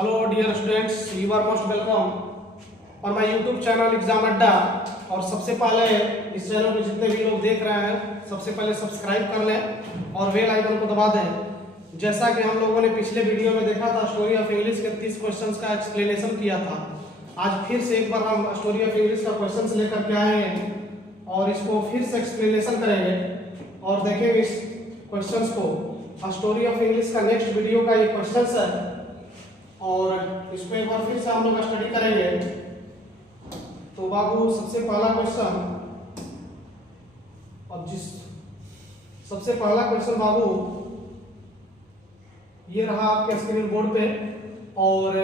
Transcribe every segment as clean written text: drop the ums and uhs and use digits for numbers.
Hello dear students, you are most welcome और my YouTube channel exam Adda. और सबसे पहले इस चैनल को जितने भी लोग देख रहे हैं सबसे पहले सब्सक्राइब कर लें और बेल आइकन को दबा दें। जैसा कि हम लोगों ने पिछले वीडियो में देखा था, स्टोरी ऑफ इंग्लिश के 30 क्वेश्चंस का एक्सप्लेनेशन किया था। आज फिर से एक बार हम स्टोरी ऑफ इंग्लिश का क्वेश्चंस लेकर के आए हैं और इसको फिर से एक्सप्लेनेशन करेंगे और देखेंगे इस क्वेश्चंस को। स्टोरी ऑफ इंग्लिश का नेक्स्ट वीडियो का ये क्वेश्चंस है और इस पे एक बार फिर से हम लोग स्टडी करेंगे। तो बाबू सबसे पहला क्वेश्चन, और सबसे पहला क्वेश्चन बाबू ये रहा आपके स्क्रीन बोर्ड पे। और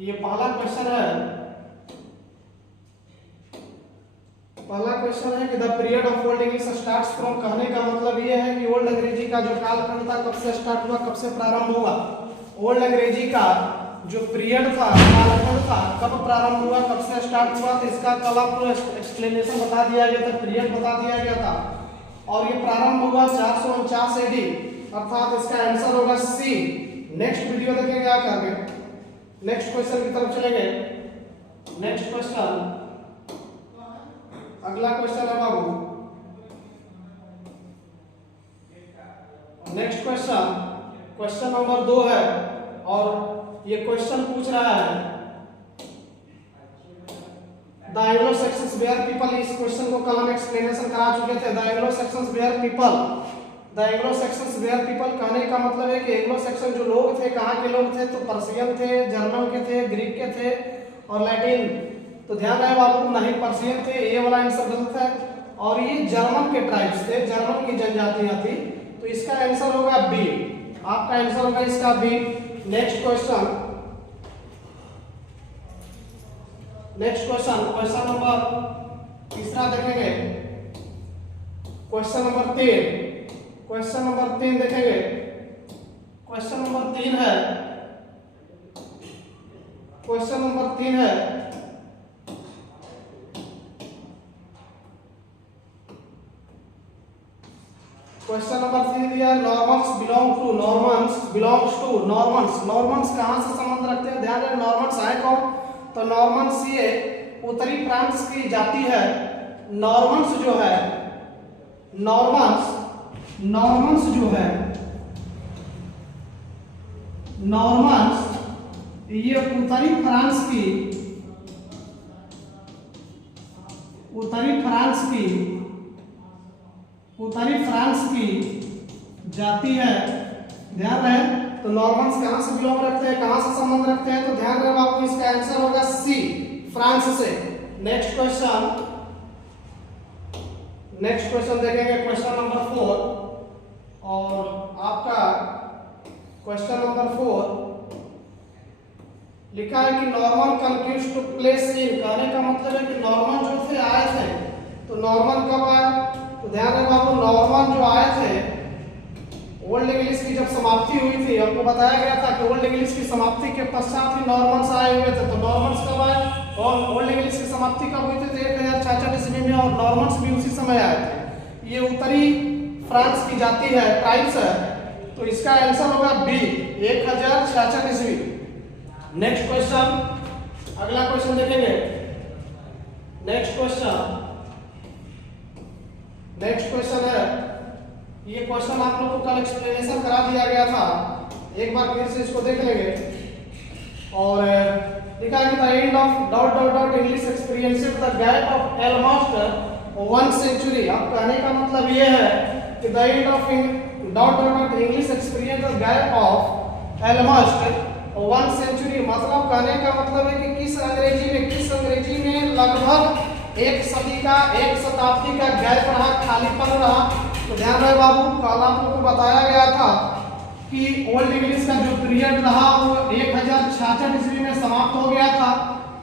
ये पहला क्वेश्चन है कि the period of old English starts from. कहने का मतलब ये है कि ओल्ड अंग्रेजी का जो कालखंड था कब से स्टार्ट हुआ, कब से प्रारंभ हुआ। ओल्ड अंग्रेजी का जो पीरियड था, कालखंड था, कब प्रारंभ हुआ, कब से स्टार्ट हुआ, तो इसका कल आपको एक्सप्लेनेशन बता दिया गया था, पीरियड बता दिया गया था। और ये प्रारंभ हुआ 449 एडी, अर्थात इसका आंसर होगा सी। नेक्स्ट वीडियो देखेंगे आकर नेक्स्ट क्वेश्चन की तरफ चलेंगे। नेक्स्ट क्वेश्चन, अगला क्वेश्चन है बाबू। नेक्स्ट क्वेश्चन नंबर 2 है और ये क्वेश्चन पूछ रहा है the Anglo Saxons were people. इस क्वेश्चन को कल हम एक्सप्लेनेशन करा चुके थे। The Anglo Saxons were people, the Anglo Saxons were people कहने का मतलब है कि एंग्लो सेक्शन जो लोग थे कहाँ के लोग थे, तो पर्शियन थे, जर्मन के थे, ग्रीक के थे और लैटिन। तो ध्यान रहे बाबू, नहीं पर्शियन थे, ये वाला आंसर गलत है। और ये जर्मन के ट्राइब्स थे, जर्मन की जनजातियां थी, तो इसका आंसर होगा बी। आपका आंसर होगा इसका B. Next question question number तीसरा देखेंगे। क्वेश्चन नंबर 3 देखेंगे। क्वेश्चन नंबर 3 है क्वेश्चन नंबर 3 दिया। नॉर्मन्स कहां से संबंध रखते हैं? ध्यान रहे, नॉर्मन्स आए कौन? तो नॉर्मन्स ये उत्तरी फ्रांस की जाति है। नॉर्मन्स जो है नॉर्मन्स ये उत्तरी फ्रांस की जाति है। ध्यान रहे, तो नॉर्मन्स कहां से बिलोंग रखते हैं, कहां से संबंध रखते हैं? तो ध्यान रहे बाबू, इसका आंसर होगा सी, फ्रांस से। नेक्स्ट क्वेश्चन देखेंगे, क्वेश्चन नंबर 4। और आपका क्वेश्चन नंबर 4 लिखा है कि Norman conquest took place in. कहने का मतलब है कि नॉर्मन जो थे आए थे, तो नॉर्मन कब आए? तो ध्यान रहे बाबू, नॉर्मन जो आए थे, ओल्ड इंग्लिश की जब समाप्ति हुई थी, आपको बताया गया था कि ओल्ड इंग्लिश की समाप्ति के पश्चात ही नॉर्मन्स आए हुए थे। तो नॉर्मन्स कब आए और ओल्ड इंग्लिश की समाप्ति कब हुई थी? तो 1066 ईस्वी में, और नॉर्मन्स भी उसी समय आए थे। ये उत्तरी फ्रांस की जाति है, ट्राइब्स है, तो इसका आंसर होगा बी, 1066 ईस्वी। नेक्स्ट क्वेश्चन, अगला क्वेश्चन देखेंगे। नेक्स्ट क्वेश्चन है, ये क्वेश्चन आप लोगों को कल एक्सप्लेनेशन करा दिया गया था, एक बार फिर से इसको देख लेंगे। और लिखा है कि the end of English experienced the gap of almost 1 century. अब कहने का मतलब ये है कि the end of English experience the gap of almost 1 century. मतलब कहने का मतलब है कि किस अंग्रेजी में लगभग एक शताब्दी का गैप रहा, खालीपन रहा। तो ध्यान रहे बाबू, कल आप लोगों को बताया गया था कि ओल्ड इंग्लिश का जो पीरियड रहा वो 1066 ईस्वी में समाप्त हो गया था,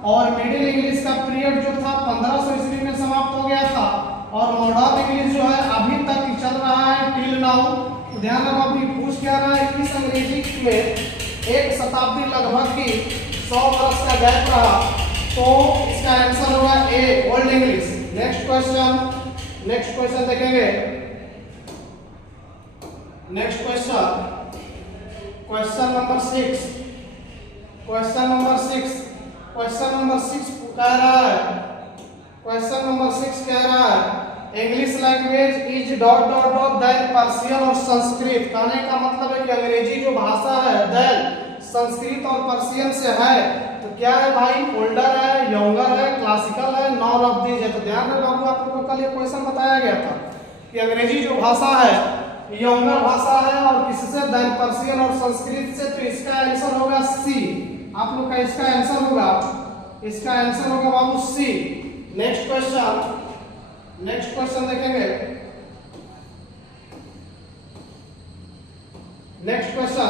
और मिडिल इंग्लिश का पीरियड जो था 1500 ईस्वी में समाप्त हो गया था, और मॉडर्न इंग्लिश जो है अभी तक चल रहा है टिल नाउ। तो ध्यान रहे बाबू, पूछ क्या रहा है, किस अंग्रेजी में एक शताब्दी लगभग की 100 वर्ष का गैप रहा? तो इसका आंसर होगा ए, ओल्ड इंग्लिश। नेक्स्ट क्वेश्चन देखेंगे। Next question number 6। Question number 6 कह रहा है, क्वेश्चन नंबर 6 कह रहा है English language is dot dot dot then Persian और संस्कृत। कहने का मतलब है कि अंग्रेजी जो भाषा है देन संस्कृत और पर्शियन से है। तो क्या है भाई, ओल्डर है, यंगर है, क्लासिकल है, नॉन ऑफ दीज है। तो ध्यान रखो, आप लोगों को कल ये क्वेश्चन बताया गया था कि अंग्रेजी जो भाषा है यंगर भाषा है और किससे, देन पर्शियन और संस्कृत से। तो इसका आंसर होगा सी। आप लोग का इसका आंसर होगा बाबू सी। नेक्स्ट क्वेश्चन देखेंगे। नेक्स्ट क्वेश्चन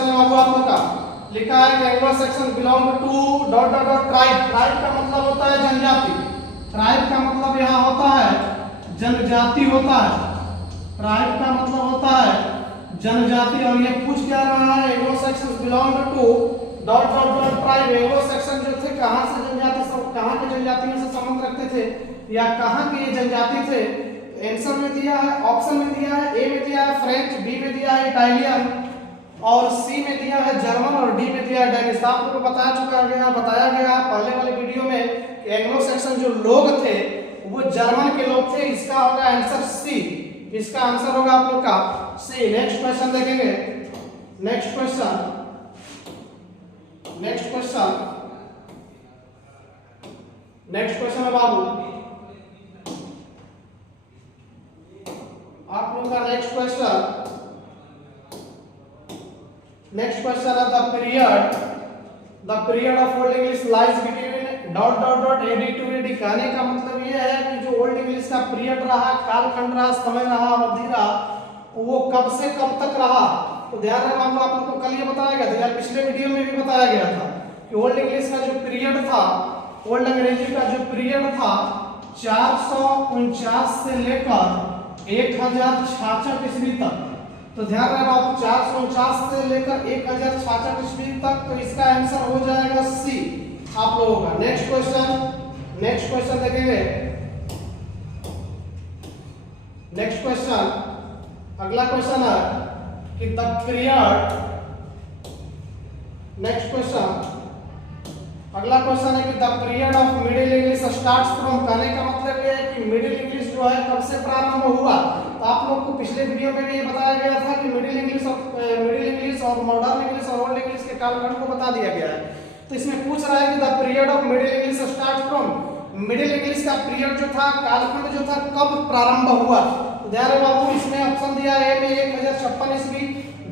है बाबू आप लोग का, लिखा है कि Anglo Saxon belong to dot dot dot tribe. Tribe का मतलब होता है जनजाति। ट्राइब का मतलब यहाँ होता है जनजाति होता है। ट्राइब का मतलब होता है जनजाति। और ये पूछ क्या रहा है, Anglo Saxon belong to dot dot dot tribe. Anglo Saxon जो थे कहाँ से जनजाति, कहाँ के जनजातियों से संबंध रखते थे या कहाँ के ये जनजाति थे। आंसर में दिया है, ऑप्शन में दिया है, ए में दिया है फ्रेंच, बी में दिया है इटालियन और सी में दिया है जर्मन और डी में दिया है डेनिश। आप लोगों को बताया गया पहले वाले वीडियो में कि एंग्लो सेक्शन जो लोग थे वो जर्मन के लोग थे। इसका होगा आंसर सी। इसका आंसर होगा आप लोग का सी। नेक्स्ट क्वेश्चन देखेंगे। नेक्स्ट क्वेश्चन है बाबू आप लोग का नेक्स्ट क्वेश्चन है the period of old English lies between dot dot dot AD to AD. कहने का मतलब ये है कि जो ओल्ड इंग्लिश का पीरियड रहा, कालखंड रहा, समय रहा, अवधि रहा, वो कब से कब तक रहा। तो ध्यान रखना, आप लोगों को कल ये बताया गया था या पिछले वीडियो में भी बताया गया था कि ओल्ड इंग्लिश का जो पीरियड था, ओल्ड अंग्रेजी का जो पीरियड था 449 से लेकर 1066 ईस्वी तक। तो ध्यान रखना आप 449 से लेकर 1066 ईस्वी तक। तो इसका आंसर हो जाएगा सी आप लोगों का। नेक्स्ट क्वेश्चन देखेंगे। नेक्स्ट क्वेश्चन, अगला क्वेश्चन है कि द पीरियड। नेक्स्ट क्वेश्चन, अगला क्वेश्चन है कि the period of middle English starts from. कहने का मतलब ये है कि मिडिल इंग्लिश जो है कब से प्रारंभ हुआ। तो आप लोग को पिछले वीडियो में भी ये बताया गया था कि मिडिल इंग्लिश और मॉडर्न इंग्लिश और ओल्ड इंग्लिश के कालखंड को बता दिया गया है। तो इसमें पूछ रहा है कि the period of middle English start from. Middle English का पीरियड जो था, कालखंड जो था, कब प्रारंभ हुआ। तो ध्यान रखो बाबू, इसमें ऑप्शन दिया है ए में 1056 ईस्वी,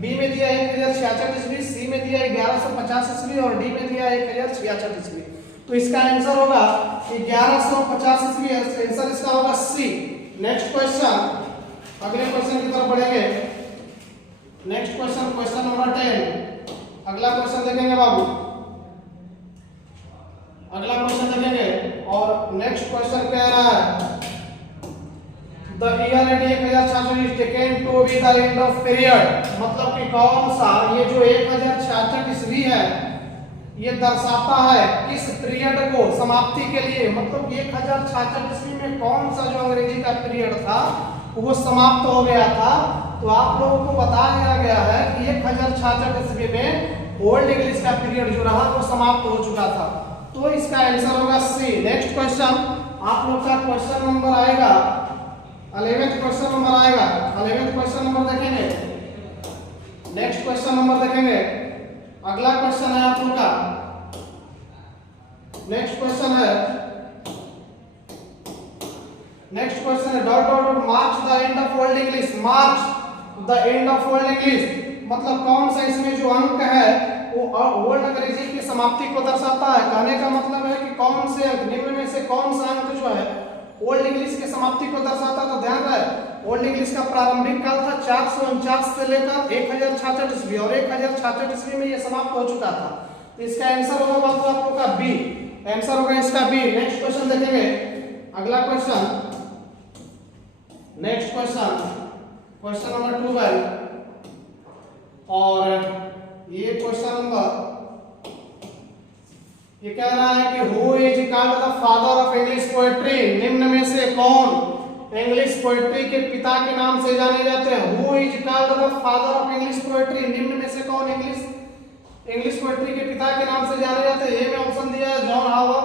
बी में दिया 1066 ईस्वी, सी में दिया 1150 ईस्वी और डी में दिया 1066 ईस्वी। तो इसका आंसर होगा 1150 ईस्वी। आंसर इसका होगा सी। नेक्स्ट क्वेश्चन, अगले क्वेश्चन की तरफ बढ़ेंगे। Next question number 10। अगला क्वेश्चन देखेंगे बाबू, अगला क्वेश्चन देखेंगे और नेक्स्ट क्वेश्चन कह रहा है the year end 1066 is taken to be the end of period. मतलब कि कौन सा ये जो 1066 ईस्वी है ये दर्शाता है किस पीरियड को समाप्ति के लिए। मतलब 1066 ईस्वी में कौन सा जो अंग्रेजी का पीरियड था वो समाप्त हो गया था। तो आप लोगों को बताया गया है कि 1066 ईस्वी में ओल्ड इंग्लिश का पीरियड जो रहा वो समाप्त हो चुका था। तो इसका आंसर होगा सी। नेक्स्ट क्वेश्चन आप लोग का क्वेश्चन नंबर आएगा 11th क्वेश्चन नंबर आएगा। 11th क्वेश्चन नंबर देखेंगे। नेक्स्ट क्वेश्चन नंबर देखेंगे। अगला क्वेश्चन है आप लोग का, नेक्स्ट क्वेश्चन है dot dot dot March the end of old English. March the end of old English मतलब कौन सा इसमें जो अंक है वो ओल्ड अंग्रेजी की समाप्ति को दर्शाता है। कहने का मतलब है कि कौन से निम्न में से कौन सा अंक जो है ओल्ड इंग्लिश की समाप्ति को दर्शाता। तो ध्यान रहे, ओल्ड इंग्लिश का प्रारंभिक काल था 449 से लेकर 1066 ईस्वी और 1066 ईस्वी में ये समाप्त हो चुका था। तो इसका आंसर होगा बाबू आप लोग का बी। आंसर होगा इसका बी। नेक्स्ट क्वेश्चन देखेंगे। अगला क्वेश्चन, नेक्स्ट क्वेश्चन नंबर 12 और ये क्वेश्चन नंबर कह रहा है कि who is called the father of English poetry. निम्न में से कौन इंग्लिश पोएट्री के पिता के नाम से जाने जाते हैं? Who is called the father of English poetry? निम्न में से कौन इंग्लिश पोएट्री के पिता के नाम से जाने जाते हैं? ए में ऑप्शन दिया है जॉन हावर,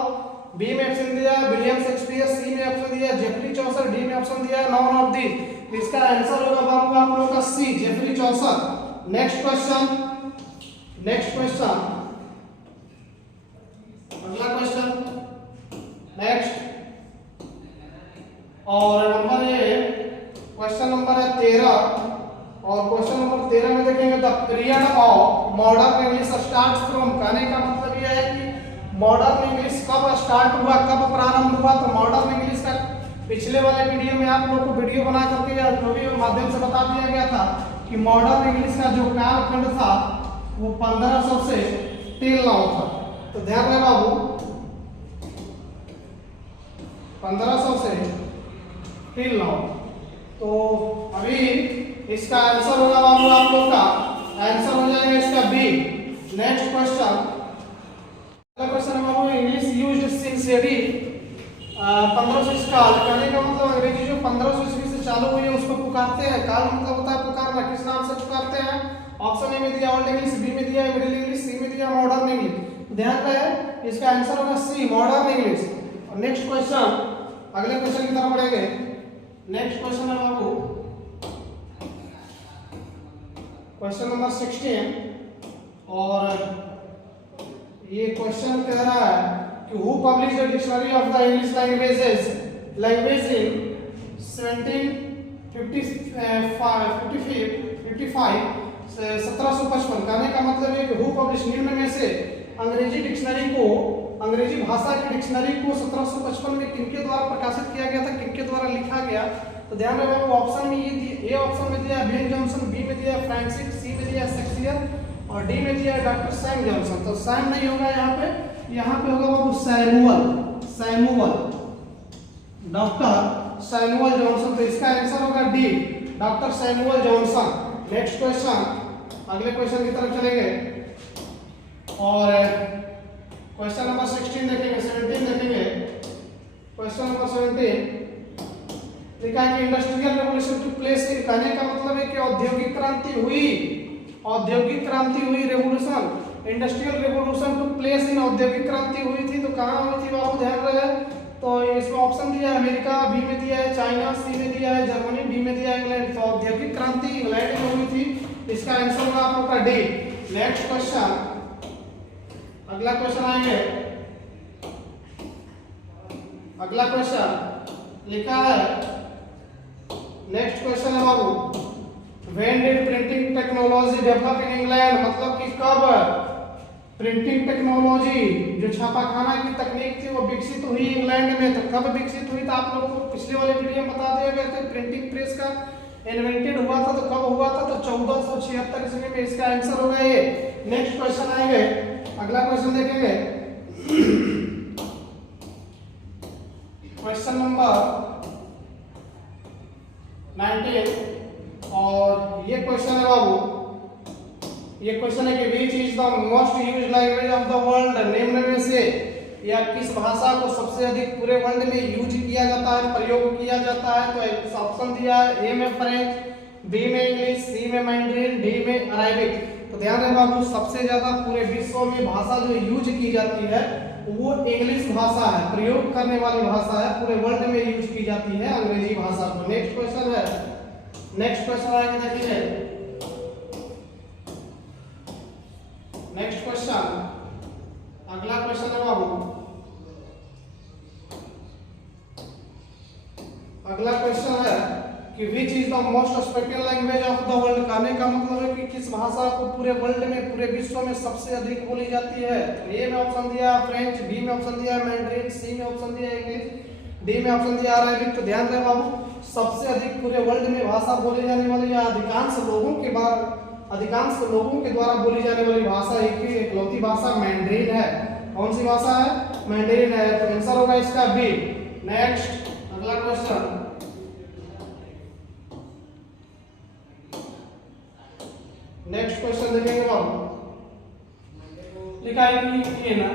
बी में ऑप्शन दिया है विलियम शेक्सपियर, सी में ऑप्शन दिया है जेफरी चौसर, डी में ऑप्शन दिया है नॉन ऑफ दी। इसका आंसर होगा बाबू आप लोगों का सी, जेफरी चौसर। नेक्स्ट क्वेश्चन, अगला क्वेश्चन नेक्स्ट, और नंबर क्वेश्चन नंबर है 13, और क्वेश्चन नंबर 13 में देखेंगे the period of modern English start from. कहने का मतलब यह है कि मॉडर्न इंग्लिश कब स्टार्ट हुआ, कब प्रारंभ हुआ? तो मॉडर्न इंग्लिश का पिछले वाले वीडियो में आप लोगों को वीडियो बना करके या जो भी माध्यम से बता दिया गया था कि मॉडर्न इंग्लिश का जो कालखंड था वो 1500 से टिल नाउ था। तो ध्यान रहे बाबू, 1500 से टिल नाउ। तो अभी इसका आंसर होगा बाबू आप लोग का आंसर हो जाएगा इसका बी। नेक्स्ट क्वेश्चन, अगला क्वेश्चन है बाबू इंग्लिश यूज्ड सिंस एडी 1500 काल। कहने का मतलब अंग्रेजी जो 1500 ईस्वी से चालू हुई है उसको पुकारते हैं। काल मतलब होता है पुकारना, किस नाम से पुकारते हैं? ऑप्शन ए में दिया ओल्ड इंग्लिश, बी में दिया मिडिल इंग्लिश, सी में दिया मॉडर्न इंग्लिश। ध्यान रहे इसका आंसर होगा सी, मॉडर्न इंग्लिश। नेक्स्ट क्वेश्चन, अगले क्वेश्चन की तरफ बढ़ेंगे। नेक्स्ट क्वेश्चन है बाबू क्वेश्चन नंबर 16, और ये क्वेश्चन कह रहा है कि who publish the dictionary of the English language in 1755। कहने का मतलब है कि हु पब्लिश, निम्न में से अंग्रेजी डिक्शनरी को, अंग्रेजी भाषा की डिक्शनरी को 1755 में किनके द्वारा प्रकाशित किया गया था, किनके द्वारा लिखा गया? तो ध्यान रखो ऑप्शन में ये ए ऑप्शन में दिया बेन जॉनसन, बी में दिया फ्रांसिस, सी में दिया शेक्सपियर, और डी में दिया डॉक्टर सैम जॉनसन। तो सैम नहीं होगा यहाँ पे होगा बाबू सैमुअल, डॉक्टर सैमुअल जॉनसन। तो इसका आंसर होगा D, doctor Samuel Johnson. Next question, अगले क्वेश्चन की तरफ चलेंगे, और क्वेश्चन नंबर 17 देखेंगे, 17 देखेंगे। क्वेश्चन नंबर 17 लिखा है कि industrial revolution took place in. कहने का मतलब है कि औद्योगिक क्रांति हुई, revolution, industrial revolution took place in, औद्योगिक क्रांति हुई थी। तो कहाँ हुई थी बाबू? ध्यान रहे तो इसमें ऑप्शन दिया है अमेरिका, बी में दिया है चाइना, सी में दिया है जर्मनी, डी में दिया है इंग्लैंड। तो औद्योगिक क्रांति इंग्लैंड में हुई थी। इसका आंसर होगा आप लोग का डी। नेक्स्ट क्वेश्चन, अगला क्वेश्चन आएंगे। अगला क्वेश्चन लिखा है, नेक्स्ट क्वेश्चन है बाबू when did printing technology develop in England. मतलब कि कब प्रिंटिंग टेक्नोलॉजी, जो छापाखाना की तकनीक थी, वो विकसित हुई इंग्लैंड में। तो कब विकसित हुई? तो आप लोगों को पिछले वाले वीडियो में बता दिया गया था प्रिंटिंग प्रेस का इन्वेंटेड हुआ था। तो कब हुआ था? तो 1476 ईस्वी में। इसका आंसर होगा ये। नेक्स्ट क्वेश्चन आएंगे, अगला क्वेश्चन देखेंगे, क्वेश्चन नंबर 19, और ये क्वेश्चन है बाबू, ये क्वेश्चन है कि which is the most used language of the world. निम्न में से या किस भाषा को सबसे अधिक पूरे वर्ल्ड में यूज किया जाता है, प्रयोग किया जाता है? तो ऑप्शन दिया है ए में फ्रेंच, बी में इंग्लिश, सी में मैंड्रिन, डी में अरेबिक। तो ध्यान रहे बाबू सबसे ज्यादा पूरे विश्व में भाषा जो यूज की जाती है वो इंग्लिश भाषा है, प्रयोग करने वाली भाषा है, पूरे वर्ल्ड में यूज की जाती है अंग्रेजी भाषा को। नेक्स्ट क्वेश्चन है, नेक्स्ट क्वेश्चन आएगा देखिए। नेक्स्ट क्वेश्चन, अगला क्वेश्चन है बाबू, अगला क्वेश्चन है कि which is the most spoken language of the world. कहने का मतलब है कि किस भाषा को पूरे वर्ल्ड में, पूरे विश्व में सबसे अधिक बोली जाती है? तो ए में ऑप्शन दिया फ्रेंच, बी में ऑप्शन दिया मैंड्रिन, सी में ऑप्शन दिया इंग्लिश, डी में ऑप्शन दिया अरेबिक। तो ध्यान रहे बाबू सबसे अधिक पूरे वर्ल्ड में भाषा बोली जाने वाली या अधिकांश लोगों के द्वारा बोली जाने वाली भाषा एक ही इकलौती भाषा मैंड्रिन है। कौन सी भाषा है? मैंड्रिन है। तो आंसर होगा इसका बी। नेक्स्ट, अगला क्वेश्चन, नेक्स्ट क्वेश्चन देखेंगे बाबू, लिखा है कि ये ना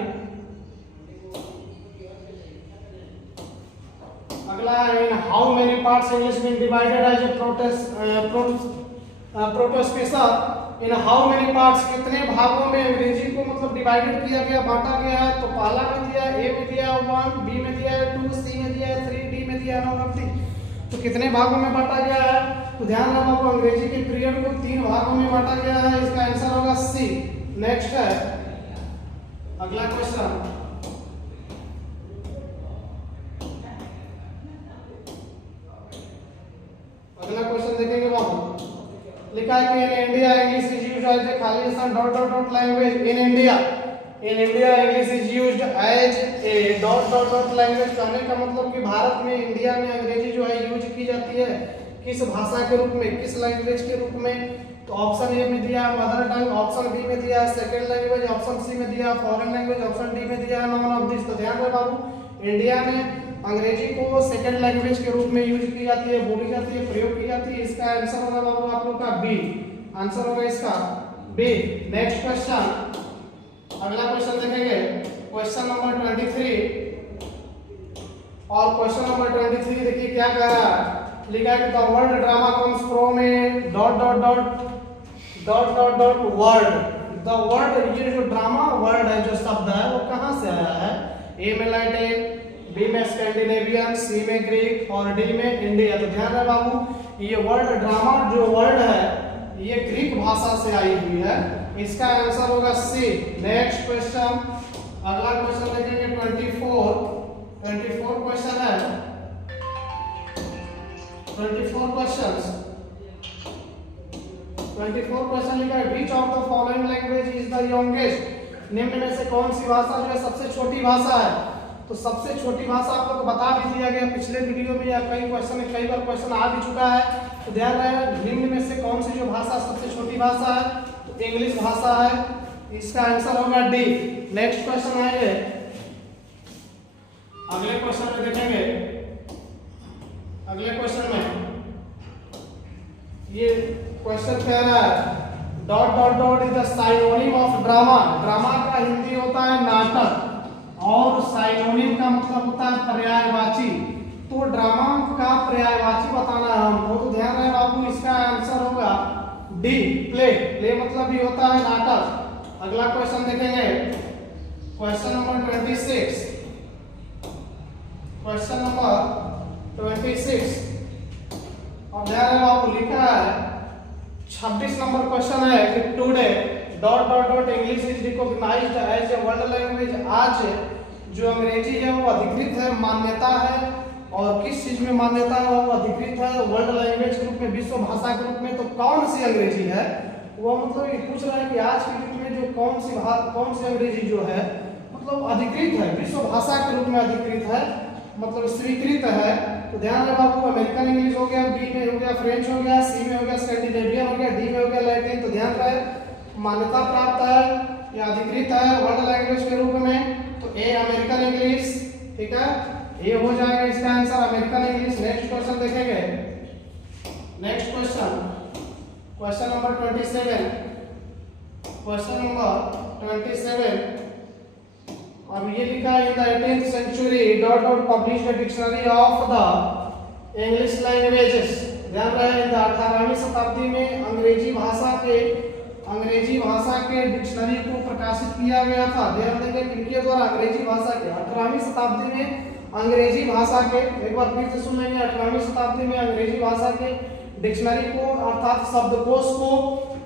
अगला है in how many parts English में divided as a protospacer. In how many parts कितने भागों में अंग्रेजी को मतलब डिवाइडेड किया गया, बांटा गया है। तो पहला में दिया ए में दिया 1, बी में दिया 2, सी में दिया 3, डी में दिया 9, तो कितने भागों में बांटा गया है? तो ध्यान रखना आपको अंग्रेजी के पीरियड को 3 भागों में बांटा गया है। इसका आंसर होगा सी। नेक्स्ट है अगला क्वेश्चन, अगला क्वेश्चन देखेंगे बाबू। लिखा है कि in India English is used as a खाली स्थान dot dot dot language. In India English is used as a dot dot dot language. कहने का मतलब कि भारत में, इंडिया में अंग्रेजी जो है यूज की जाती है किस भाषा के रूप में, किस लैंग्वेज के रूप में? तो ऑप्शन ए में दिया मदर टंग, ऑप्शन बी में दिया सेकंड लैंग्वेज, ऑप्शन सी में दिया फॉरेन लैंग्वेज, ऑप्शन डी में दिया नॉन ऑफ दिस। तो ध्यान रहे बाबू, इंडिया में अंग्रेजी को सेकंड लैंग्वेज के रूप में यूज की जाती है, बोली जाती है, प्रयोग की जाती है। इसका आंसर होगा बाबू आप लोग का बी। आंसर होगा इसका बी। नेक्स्ट क्वेश्चन, अगला क्वेश्चन देखेंगे क्वेश्चन नंबर 23। और क्वेश्चन नंबर 23 देखिए क्या कह रहा है। लिखा है कि the word drama comes from A dot dot dot dot dot dot word. The word, ये जो ड्रामा वर्ड है, जो शब्द है वो कहां से आया है? ए में लैटिन, बी में स्कैंडिनेवियन, सी में ग्रीक और डी में इंडिया। तो ध्यान रहे बाबू, ये वर्ड ड्रामा जो वर्ड है ये ग्रीक भाषा से आई हुई है। इसका आंसर होगा सी। नेक्स्ट क्वेश्चन, अगला क्वेश्चन देखेंगे 24 क्वेश्चन है। 24 क्वेश्चन लिखा है which of the following language is the youngest. निम्न में से कौन सी भाषा जो है सबसे छोटी भाषा है? तो सबसे छोटी भाषा आप लोग को बता भी दिया गया पिछले वीडियो में, या कई बार क्वेश्चन आ भी चुका है। तो ध्यान रहे निम्न में से कौन सी जो भाषा सबसे छोटी भाषा है? तो इंग्लिश भाषा है। इसका आंसर होगा डी। नेक्स्ट क्वेश्चन आएंगे, अगले क्वेश्चन में देखेंगे। अगले क्वेश्चन में ये क्वेश्चन कह रहा है dot dot dot is the synonym of drama. Drama का हिंदी होता है नाटक, और साइनोनिम का मतलब होता है पर्यायवाची। तो ड्रामा का पर्यायवाची बताना है हमको। तो ध्यान रहे बाबू, इसका आंसर होगा डी प्ले। प्ले मतलब भी होता है नाटक। अगला क्वेश्चन देखेंगे क्वेश्चन नंबर 26। क्वेश्चन नंबर 26 और ध्यान रहे बाबू, लिखा है 26 नंबर क्वेश्चन है कि today dot dot dot English is recognised as a world language. आज जो अंग्रेजी है वो अधिकृत है, मान्यता है। और किस चीज में मान्यता है? वो अधिकृत है वर्ल्ड लैंग्वेज के रूप में, विश्व भाषा के रूप में। तो कौन सी अंग्रेजी है वो, मतलब ये पूछ रहा है कि आज के युग में जो कौन सी अंग्रेजी जो है मतलब अधिकृत है, विश्व भाषा के रूप में अधिकृत है, मतलब स्वीकृत है। तो ध्यान रहे बाबू, अमेरिकन इंग्लिश हो गया, बी में हो गया फ्रेंच हो गया, सी में हो गया स्कैंडिनेवियन हो गया, डी में हो गया लैटिन। तो ध्यान रहे मान्यता प्राप्त है या अधिकृत है वर्ल्ड लैंग्वेज के रूप में। तो ए अमेरिकन इंग्लिश, ठीक है, ये हो जाएगा इसका answer American English. Next question देखेंगे। Next question number 27। Question number 27 अब ये लिखा है in the 18th century dot dot publish the dictionary of the English languages. ध्यान रहे 18वीं शताब्दी में अंग्रेजी भाषा के डिक्शनरी को प्रकाशित किया गया था। ध्यान देंगे किनके द्वारा? अंग्रेजी भाषा के। 18वीं शताब्दी में अंग्रेजी भाषा के, एक बार फिर से सुन लेंगे, 18वीं शताब्दी में अंग्रेजी भाषा के डिक्शनरी को अर्थात शब्दकोश को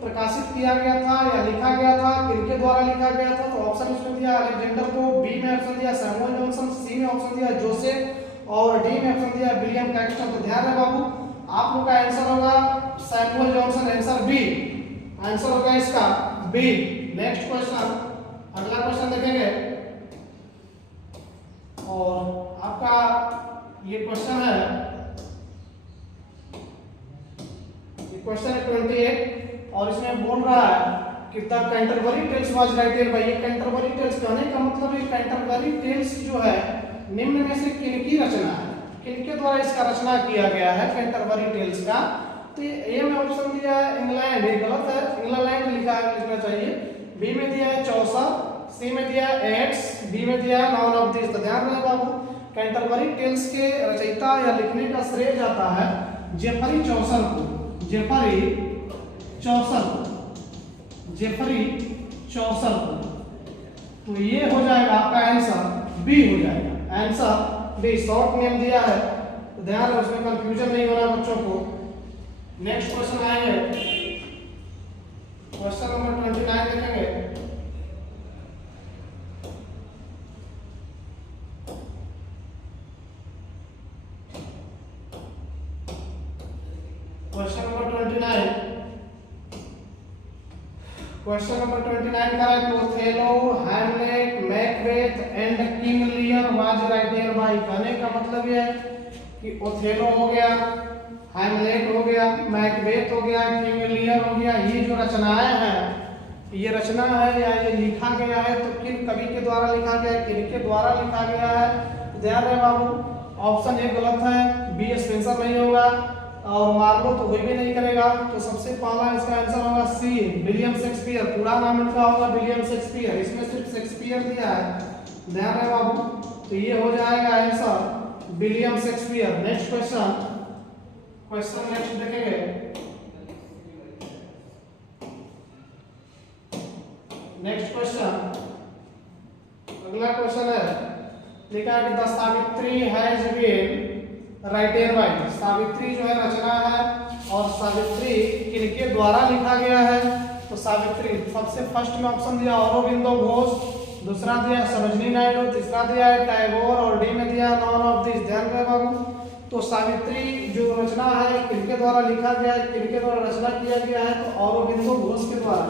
प्रकाशित किया गया था या लिखा गया था। किनके द्वारा लिखा गया था? तो ऑप्शन इसमें दिया अलेक्जेंडर को, बी में ऑप्शन दिया सैमुअल जॉनसन, सी में ऑप्शन दिया जोसेफ और डी में ऑप्शन दिया विलियम कैक्सटन। तो ध्यान रहे बाबू, आप लोग का आंसर होगा Samuel Johnson, answer B. Answer होगा इसका बी। नेक्स्ट क्वेश्चन, अगला क्वेश्चन देखेंगे और आपका ये क्वेश्चन है, ये क्वेश्चन है 28 और इसमें बोल रहा है कि the Canterbury Tales was writed by. ये कैंटरबरी टेल्स कहने का मतलब ये कैंटरबरी टेल्स जो है निम्न में से किनकी रचना है, किनके द्वारा इसका रचना किया गया है कैंटरबरी टेल्स का? तो ए में ऑप्शन दिया है इंग्लैंड, ये गलत है, इंग्लैंड लिखा है, लिखना चाहिए। बी में दिया है चौसा, सी में दिया है एड्स, डी में दिया है नाउन ऑफ दिस। तो ध्यान रहे बाबू, कैंटरबरी टेल्स के रचयिता या लिखने का श्रेय जाता है जेफरी चौसर को। जेफरी चौसर को। तो ये हो जाएगा आपका आंसर बी हो जाएगा। आंसर बी, शॉर्ट नेम दिया है तो ध्यान रहे उसमें कंफ्यूजन नहीं होना बच्चों को। नेक्स्ट क्वेश्चन आएंगे, क्वेश्चन नंबर 29 देखेंगे। क्वेश्चन नंबर 29 का है कि Othello, Hamlet, Macbeth and King Lear was writed by. कहने का मतलब ये है कि ओथेलो हो गया, हैमलेट हो गया, मैकबेथ हो गया, किंग लियर हो गया, ये जो रचनाएं हैं, ये रचना है या ये लिखा गया है तो किन कवि के द्वारा लिखा गया है, किन के द्वारा लिखा गया है। ध्यान रहे बाबू, ऑप्शन ए गलत है, बी स्पेंसर नहीं होगा और मार्लो तो कोई भी नहीं करेगा। तो सबसे पहला इसका आंसर होगा सी, विलियम शेक्सपियर। पूरा नाम इनका होगा विलियम शेक्सपियर, इसमें सिर्फ शेक्सपियर दिया है, ध्यान रहे बाबू। तो ये हो जाएगा answer William Shakespeare. Next question next देखेंगे। नेक्स्ट क्वेश्चन, अगला क्वेश्चन है, लिखा है कि the Savitri has been writed by. Savitri जो है रचना है और सावित्री किनके द्वारा लिखा गया है। तो सावित्री सबसे फर्स्ट में ऑप्शन दिया औरोबिंदो घोष, दूसरा दिया सरोजिनी नायडू, तीसरा दिया है टैगोर और डी में दिया नॉन ऑफ दिस। ध्यान रहे बाबू, तो सावित्री जो रचना है किनके द्वारा लिखा गया है, किनके द्वारा रचना किया गया है, तो औरोबिंदो घोष के द्वारा।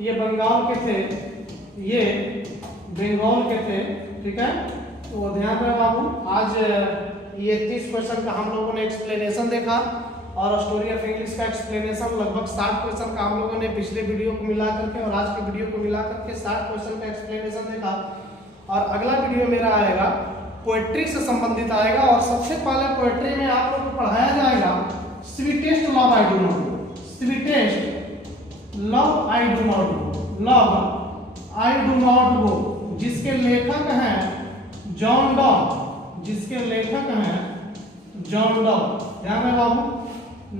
ये बंगाल के थे, ये बंगाल के थे, ठीक है। तो ध्यान रहे बाबू, आज ये 30 क्वेश्चन का हम लोगों ने एक्सप्लेनेशन देखा और स्टोरी ऑफ इंग्लिश का एक्सप्लेनेशन लगभग 60 क्वेश्चन का हम लोगों ने पिछले वीडियो को मिला करके और आज के वीडियो को मिला करके 60 क्वेश्चन का एक्सप्लेनेशन देखा। और अगला वीडियो मेरा आएगा पोएट्री से संबंधित आएगा और सबसे पहले पोएट्री में आप लोगों को पढ़ाया जाएगा sweetest love I do not go. Sweetest love I do not go, love I do not go, जिसके लेखक हैं जॉन डॉ, जिसके लेखक हैं जॉन डॉ। ध्यान रहे बाबू,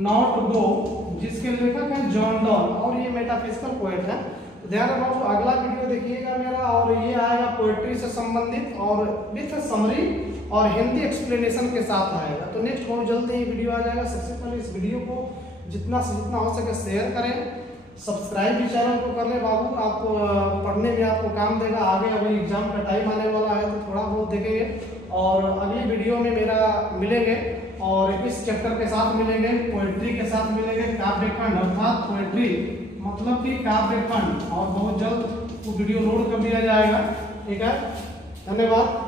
नॉट गो, जिसके लेखक हैं जॉन डॉ और ये मेटाफिजिकल पोएट है। ध्यान रहे बाबू, अगला वीडियो देखिएगा मेरा और ये आएगा पोएट्री से संबंधित और विथ समरी और हिंदी एक्सप्लेनेशन के साथ आएगा। तो नेक्स्ट बहुत जल्द ही वीडियो आ जाएगा। सबसे पहले इस वीडियो को जितना से जितना हो सके शेयर करें, सब्सक्राइब भी चैनल को कर ले बाबू। आप पढ़ने में आपको काम देगा, आगे अभी एग्जाम का टाइम आने वाला है तो थोड़ा बहुत देखेंगे और अगली वीडियो में मेरा मिलेंगे और इस चैप्टर के साथ मिलेंगे, पोएट्री के साथ मिलेंगे, काव्य खंड अर्थात पोएट्री मतलब कि काव्य खंड, और बहुत जल्द वो वीडियो लोड कर दिया जाएगा, ठीक है। धन्यवाद।